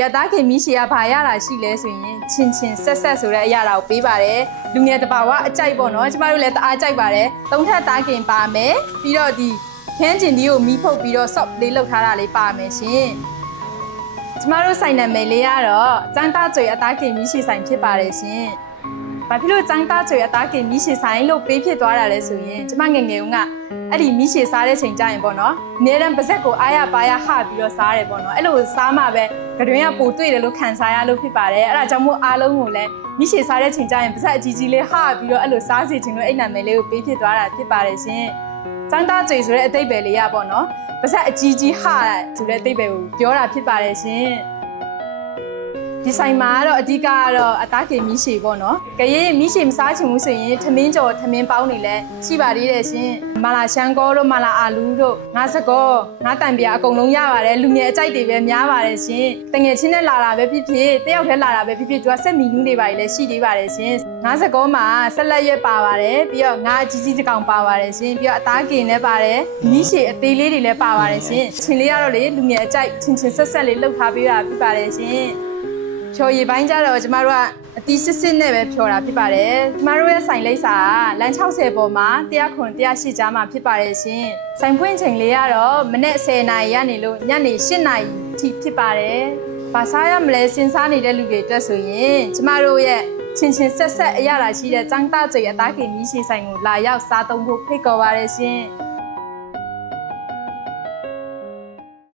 ရတားခင်မိရှည်ကဘာရတာရှိလဲဆိုရင်ချင်းချင်းဆက်ဆက်ဆိုတဲ့အရာကိုပေးပါတယ်လူငယ်တဘာဝအကြိုက်ပေါ့နော်ကျမတို့လည်းတအားကြိုက်ပါတယ်သုံးထပ်တားခင်ပါမယ်ပြီးတော့ဒီခင်းကျင်ဒီကိုမီးဖုတ်ပြီးတော့ soft လေးလောက်ထားတာလေးပါမယ်ရှင်ကျမတို့ဆိုင်နာမည်လေးကတော့ចောင်းသားကျွေအသားခင်မိရှည်ဆိုင်ဖြစ်ပါတယ်ရှင်ဘာဖြစ်လို့ចောင်းသားကျွေအသားခင်မိရှည်ဆိုင်လို့ပေးဖြစ်သွားတာလဲဆိုရင်ကျမငယ်ငယ်ကအဲ့ဒီမိရှည်စားတဲ့ချိန်ကျရင်ပေါ့နော်အများတန်းပါဇက်ကိုအားရပါရဟပြီးတော့စားတယ်ပေါ့နော်အဲ့လိုစားမှပဲကတွင်ကပိုတွေ့တယ်လို့ခံစားရလို့ဖြစ်ပါတယ်အဲ့ဒါကြောင့်မို့အားလုံးကိုလည်းမိရှည်စားတဲ့ချိန်ကျရင်ပါဇက်အကြီးကြီးလေးဟပြီးတော့အဲ့လိုစားစီခြင်းလို့အဲ့နာမည်လေးကိုပေးဖြစ်သွားတာဖြစ်ပါတယ်ရှင်ចောင်းသားကျွေဆိုတဲ့အတိတ်ပဲလေးရပေါ့နော်ပါဇက်အကြီးကြီးဟဆိုတဲ့အတိတ်ပဲကိုပြောတာဖြစ်ပါတယ်ရှင်ဒီဆိုင်မှာကတော့အဓိကကတော့အသားကင်မီးရှည်ပေါ့နော်။ကြရင်မီးရှည်မစားချင်ဘူးဆိုရင်ထမင်းကြော်ထမင်းပေါင်းနေလဲရှိပါသေးတယ်ရှင်။မာလာရှန်ကောတို့မာလာအာလူးတို့ငါးစကောငါးတန်ပြာအကုန်လုံးရပါတယ်လူငယ်အကြိုက်တွေပဲများပါတယ်ရှင်။တငယ်ချင်းနဲ့လာတာပဲဖြစ်ဖြစ်တယောက်တည်းလာတာပဲဖြစ်ဖြစ်သူကစက်မီနူးတွေပါလေရှိသေးပါတယ်ရှင်။ငါးစကောမှာဆက်လက်ရွက်ပါပါတယ်ပြီးတော့ငါးအကြီးကြီးတစ်ကောင်ပါပါတယ်ရှင်ပြီးတော့အသားကင်လည်းပါတယ်မီးရှည်အသေးလေးတွေလည်းပါပါတယ်ရှင်။ချင်းလေးကတော့လေလူငယ်အကြိုက်ချင်းချင်းဆက်ဆက်လေးလှုပ်ထားပေးတာဖြစ်ပါတယ်ရှင်။ဖြော်ရည်ပိုင်းကြတော့ကျမတို့ကအတီးစစ်စစ်နဲ့ပဲဖြော်တာဖြစ်ပါတယ်ကျမတို့ရဲ့ဆိုင်လိပ်စာကလမ်း60ပေါ်မှာ109 108ကြားမှာဖြစ်ပါတယ်ရှင်ဆိုင်ဖွင့်ချိန်လေးကတော့မနေ့10နာရီကနေလို့ညနေ8နာရီထိဖြစ်ပါတယ်ဘာစားရမလဲစဉ်းစားနေတဲ့လူတွေအတွက်ဆိုရင်ကျမတို့ရဲ့ချင်းချင်းဆက်ဆက်အရသာရှိတဲ့ចောင်းသားကျွေအသားခင်ကြီးရှည်ဆိုင်ကိုလာရောက်စားသုံးဖို့ဖိတ်ခေါ်ပါရရှင်